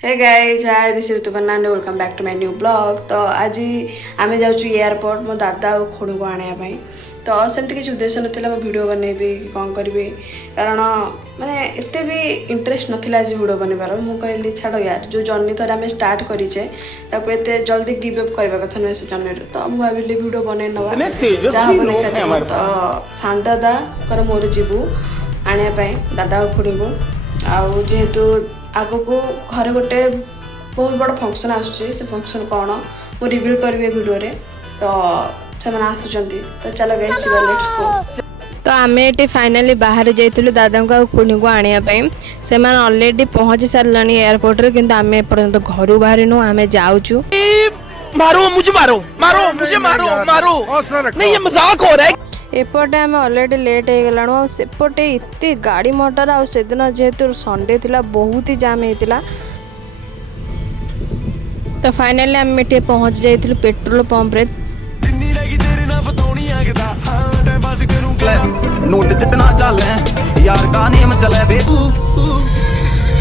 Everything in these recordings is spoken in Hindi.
Hey guys, hi this Rituparna and welcome back to my new blog. तो आज आम जाऊँ एयरपोर्ट मो दादा और खुणी को आने तो सेमती किसी उद्देश्य नाला मैं भिड बनैबी कौन करी कारण माने एत भी इंटरेस्ट नाला आज भिड बनबार मुझे कहली छाड़ यार जो जर्नी थर आम स्टार्ट करेचे एत जल्दी गिव अप करवा कथा नुहे से जर्नी तो मुझे भाविली भिड बन नवा जहाँ देखा तो सान दादा मोर जीवु आने दादा और खुणी को आउ जेहेतु आग को घर गोटे बहुत बड़ फंक्शन आसुचे से फंक्शन कौन मु रिवील करी वीडियो रे तो से आसुचंती तो चलो गाइस लेट्स गो। तो आम ये फाइनाली बाहर जाइलु दादा को खुणी को आने से ऑलरेडी पहुंची सारे एयरपोर्ट रे किंतु आम एपर्यंत घर बाहर नु आम जाऊँ मारो मुझे मारो मारो मुझे मारो मारो नहीं ये मजाक हो रहा है। एपटे आम ऑलरेडी लेट हो गलाणु सेपटे इतने गाड़ी मोटर आ सेदिन जेहेतु संडे थिला बहुत ही जाम होता तो फाइनली आम ये पहुंच जाइलु पेट्रोल पंप रे नोट जितना चले यार का नेम चले बे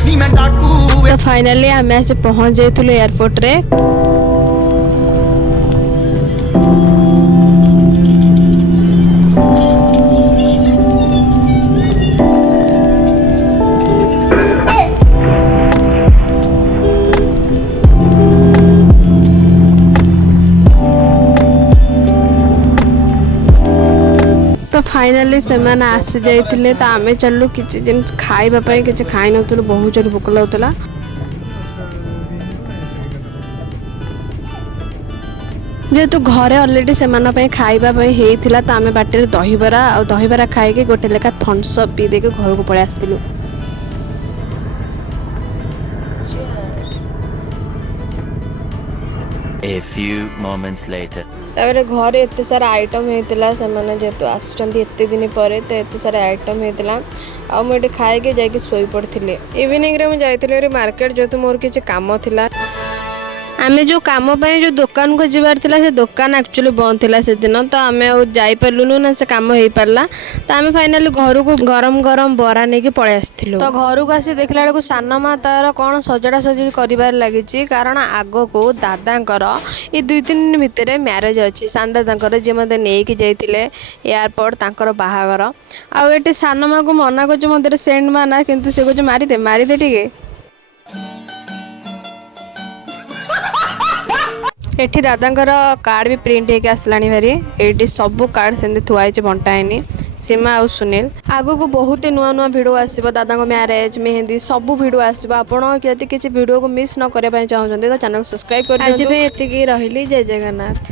नी मैं डाकू तो फाइनली आम ऐसे पहुंच जाइलु एयरपोर्ट रे तो फाइनाली से आसी जाइए तो आम चलू किसी जिन खावाई कि खाई नु बहुत जोर भोक लगुला जेहेतु घरे ऑलरेडी से खावाई होता तो आम बाटे दहीबरा आ दहीबरा खाई गोटे लेखा थम्सअप पी दे घर को पलि आसलु। A few moments later. तापर घर एत सारा आइटम होता से जेहेतु आते दिन पर तो एत सारा आइटम होता आ मुझे खाई जाकि शोई पड़ी इवनिंग रे मुझे जाइए मार्केट जेहेतु मोर किसी काम थिला आम जो कम जो दुकान को जीवार थिला से दुकान एक्चुअली बंद थिला से दिन तो आम जाइलुनु ना से कम हो पारा तो आम फाइनाली घर को गरम गरम बरा नहीं पलि आसलु तो घर को आसी देखला बेलू सान माँ तार कौन सजड़ा सजड़ी कर लगी कारण आग को दादांकर ये 2-3 दिन भितर म्यारेज अच्छी सान दादा जी मत नहीं जाइए एयरपोर्ट तांकर बाहागर आउ सान माँ को मना कर मत सेंड माना किंतु से कुछ मारिदे टिके एठी दादांकर कार्ड भी प्रिंट होके आसलानी भारी एठी सब कार्ड से थुआई बंटाएनी सीमा और सुनील आगो को बहुत नुआ नुआ भिडियो आसो दादा मैरेज मेहंदी सब भिडियो आसो आपड़ी किसी भिडियो को मिस न करने चाहते तो चैनल सब्सक्राइब कर आज भी एतिकी रही जय जगन्नाथ।